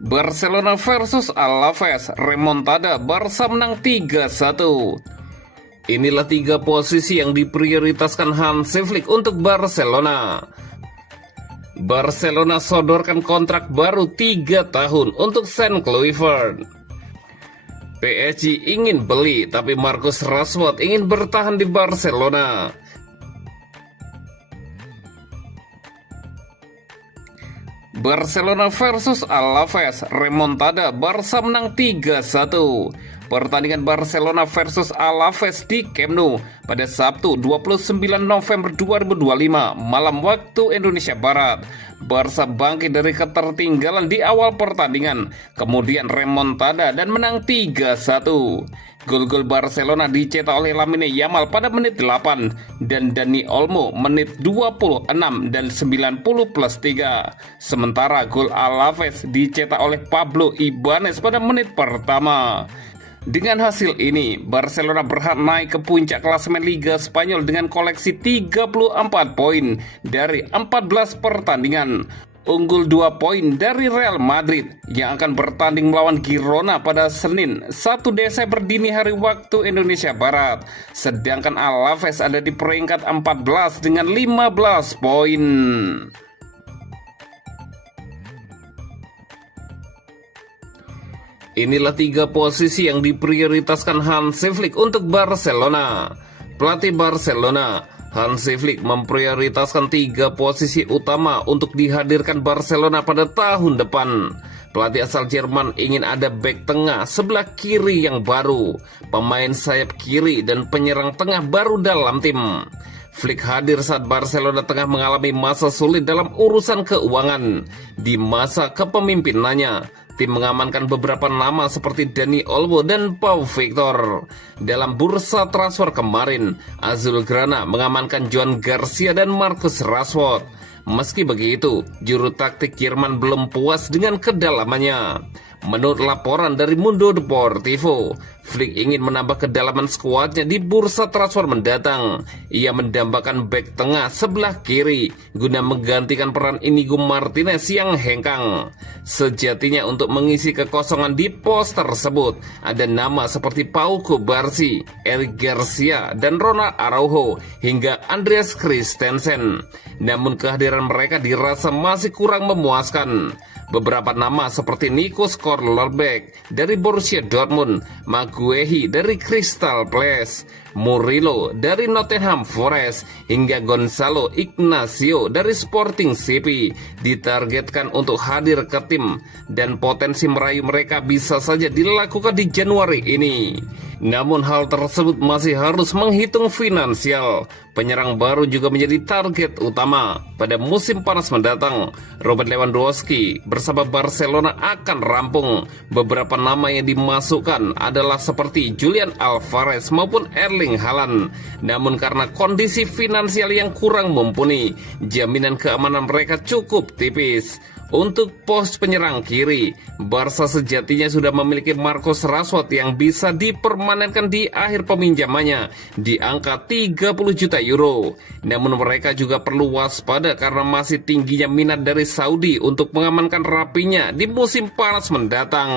Barcelona versus Alaves, remontada, Barca menang 3-1. Inilah 3 posisi yang diprioritaskan Hansi Flick untuk Barcelona. Barcelona sodorkan kontrak baru 3 tahun untuk Sean Kluivert. PSG ingin beli, tapi Marcus Rashford ingin bertahan di Barcelona. Barcelona versus Alaves, remontada, Barca menang 3-1. Pertandingan Barcelona versus Alaves di Camp Nou pada Sabtu 29 November 2025 malam waktu Indonesia Barat. Barca bangkit dari ketertinggalan di awal pertandingan, kemudian remontada dan menang 3-1. Gol-gol Barcelona dicetak oleh Lamine Yamal pada menit 8 dan Dani Olmo menit 26 dan 90+3. Sementara gol Alaves dicetak oleh Pablo Ibanez pada menit pertama. Dengan hasil ini, Barcelona berhak naik ke puncak klasemen Liga Spanyol dengan koleksi 34 poin dari 14 pertandingan. Unggul 2 poin dari Real Madrid yang akan bertanding melawan Girona pada Senin 1 Desember dini hari waktu Indonesia Barat. Sedangkan Alaves ada di peringkat 14 dengan 15 poin. Inilah 3 posisi yang diprioritaskan Hansi Flick untuk Barcelona. Pelatih Barcelona, Hansi Flick memprioritaskan 3 posisi utama untuk dihadirkan Barcelona pada tahun depan. Pelatih asal Jerman ingin ada bek tengah sebelah kiri yang baru, pemain sayap kiri dan penyerang tengah baru dalam tim. Flick hadir saat Barcelona tengah mengalami masa sulit dalam urusan keuangan. Di masa kepemimpinannya, tim mengamankan beberapa nama seperti Dani Olmo dan Pau Victor. Dalam bursa transfer kemarin, Azulgrana mengamankan Joan Garcia dan Marcus Rashford. Meski begitu, juru taktik Jerman belum puas dengan kedalamannya. Menurut laporan dari Mundo Deportivo, Flick ingin menambah kedalaman skuadnya di bursa transfer mendatang. Ia mendambakan bek tengah sebelah kiri guna menggantikan peran Inigo Martinez yang hengkang. Sejatinya untuk mengisi kekosongan di pos tersebut ada nama seperti Pau Kubarsi, Eric Garcia, dan Ronald Araujo hingga Andreas Christensen. Namun kehadiran mereka dirasa masih kurang memuaskan. Beberapa nama seperti Nico Schlotterbeck dari Borussia Dortmund, Maguire dari Crystal Palace, Murillo dari Nottingham Forest, hingga Gonzalo Ignacio dari Sporting CP ditargetkan untuk hadir ke tim dan potensi merayu mereka bisa saja dilakukan di Januari ini. Namun hal tersebut masih harus menghitung finansial. Penyerang baru juga menjadi target utama pada musim panas mendatang. Robert Lewandowski bersama Barcelona akan rampung. Beberapa nama yang dimasukkan adalah seperti Julian Alvarez maupun Erling Haaland. Namun karena kondisi finansial yang kurang mumpuni, jaminan keamanan mereka cukup tipis. Untuk pos penyerang kiri, Barca sejatinya sudah memiliki Marcus Rashford yang bisa dipermanenkan di akhir peminjamannya di angka 30 juta euro. Namun mereka juga perlu waspada karena masih tingginya minat dari Saudi untuk mengamankan rapinya di musim panas mendatang.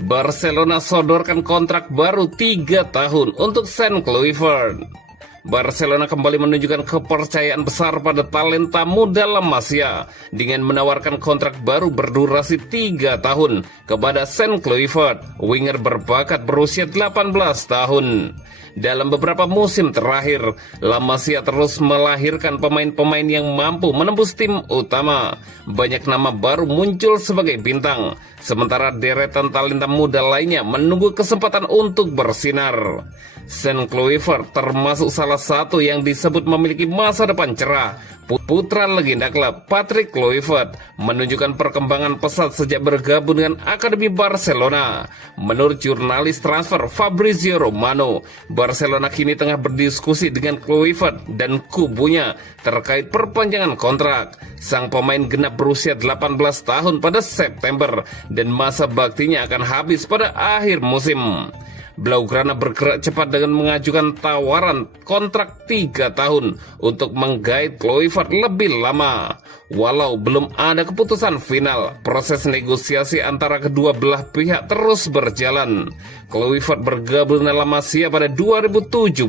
Barcelona sodorkan kontrak baru 3 tahun untuk Sean Kluivert. Barcelona kembali menunjukkan kepercayaan besar pada talenta muda La Masia dengan menawarkan kontrak baru berdurasi 3 tahun kepada Sean Kluivert, winger berbakat berusia 18 tahun. Dalam beberapa musim terakhir, La Masia terus melahirkan pemain-pemain yang mampu menembus tim utama. Banyak nama baru muncul sebagai bintang, sementara deretan talenta muda lainnya menunggu kesempatan untuk bersinar. Sean Kluivert termasuk salah satu yang disebut memiliki masa depan cerah. Putra legenda klub Patrick Kluivert menunjukkan perkembangan pesat sejak bergabung dengan Akademi Barcelona. Menurut jurnalis transfer Fabrizio Romano, Barcelona kini tengah berdiskusi dengan Kluivert dan kubunya terkait perpanjangan kontrak. Sang pemain genap berusia 18 tahun pada September dan masa baktinya akan habis pada akhir musim. Blaugrana bergerak cepat dengan mengajukan tawaran kontrak 3 tahun untuk menggait Kluivert lebih lama. Walau belum ada keputusan final, proses negosiasi antara kedua belah pihak terus berjalan. Kluivert bergabung dalam Malaysia pada 2017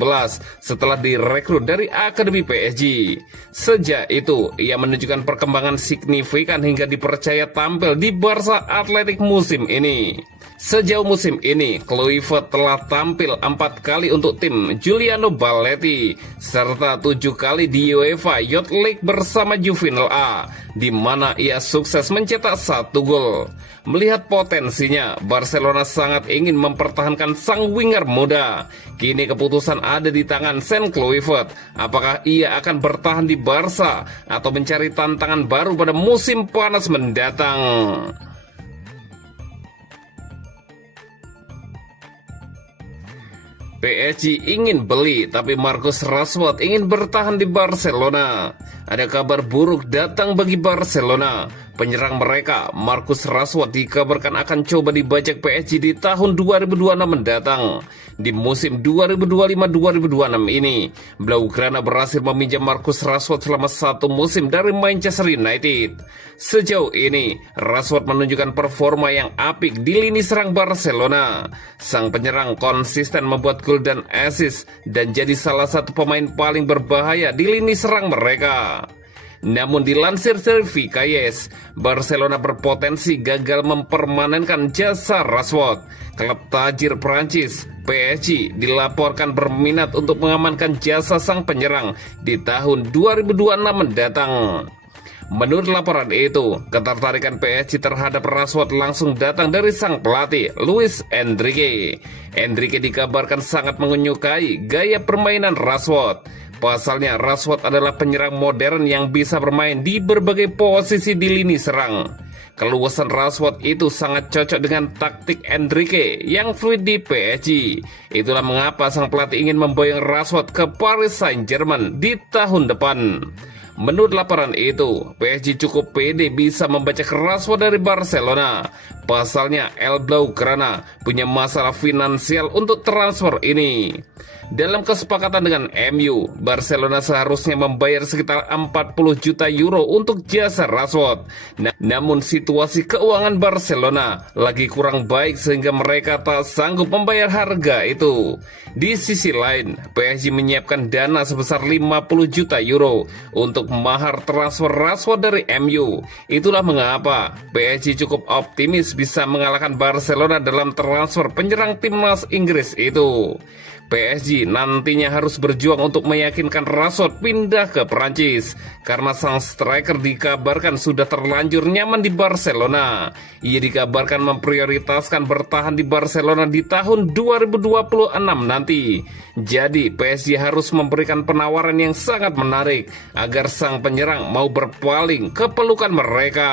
setelah direkrut dari Akademi PSG. Sejak itu, ia menunjukkan perkembangan signifikan hingga dipercaya tampil di Barca Athletic musim ini. Sejauh musim ini, Kluivert telah tampil 4 kali untuk tim Giuliano Belletti, serta 7 kali di UEFA Youth League bersama Juvenil A, di mana ia sukses mencetak 1 gol. Melihat potensinya, Barcelona sangat ingin mempertahankan sang winger muda. Kini keputusan ada di tangan Sen Kluivert. Apakah ia akan bertahan di Barca atau mencari tantangan baru pada musim panas mendatang? PSG ingin beli, tapi Marcus Rashford ingin bertahan di Barcelona. Ada kabar buruk datang bagi Barcelona. Penyerang mereka, Marcus Rashford, dikabarkan akan coba dibajak PSG di tahun 2026 mendatang. Di musim 2025-2026 ini, Blaugrana berhasil meminjam Marcus Rashford selama 1 musim dari Manchester United. Sejauh ini, Rashford menunjukkan performa yang apik di lini serang Barcelona. Sang penyerang konsisten membuat gol dan assist dan jadi salah satu pemain paling berbahaya di lini serang mereka. Namun dilansir dari Vicaes, Barcelona berpotensi gagal mempermanenkan jasa Rashford. Klub tajir Prancis, PSG, dilaporkan berminat untuk mengamankan jasa sang penyerang di tahun 2026 mendatang. Menurut laporan itu, ketertarikan PSG terhadap Rashford langsung datang dari sang pelatih, Luis Enrique. Enrique dikabarkan sangat menyukai gaya permainan Rashford. Pasalnya, Rashford adalah penyerang modern yang bisa bermain di berbagai posisi di lini serang. Keluasan Rashford itu sangat cocok dengan taktik Enrique yang fluid di PSG. Itulah mengapa sang pelatih ingin memboyong Rashford ke Paris Saint-Germain di tahun depan. Menurut laporan itu, PSG cukup pede bisa membajak Rashford dari Barcelona. Pasalnya, El Blaugrana punya masalah finansial untuk transfer ini. Dalam kesepakatan dengan MU, Barcelona seharusnya membayar sekitar 40 juta euro untuk jasa Rashford. Namun situasi keuangan Barcelona lagi kurang baik sehingga mereka tak sanggup membayar harga itu. Di sisi lain, PSG menyiapkan dana sebesar 50 juta euro untuk mahar transfer Rashford dari MU. Itulah mengapa PSG cukup optimis bisa mengalahkan Barcelona dalam transfer penyerang timnas Inggris itu. PSG nantinya harus berjuang untuk meyakinkan Rashford pindah ke Prancis karena sang striker dikabarkan sudah terlanjur nyaman di Barcelona. Ia dikabarkan memprioritaskan bertahan di Barcelona di tahun 2026 nanti. Jadi PSG harus memberikan penawaran yang sangat menarik agar sang penyerang mau berpaling ke pelukan mereka.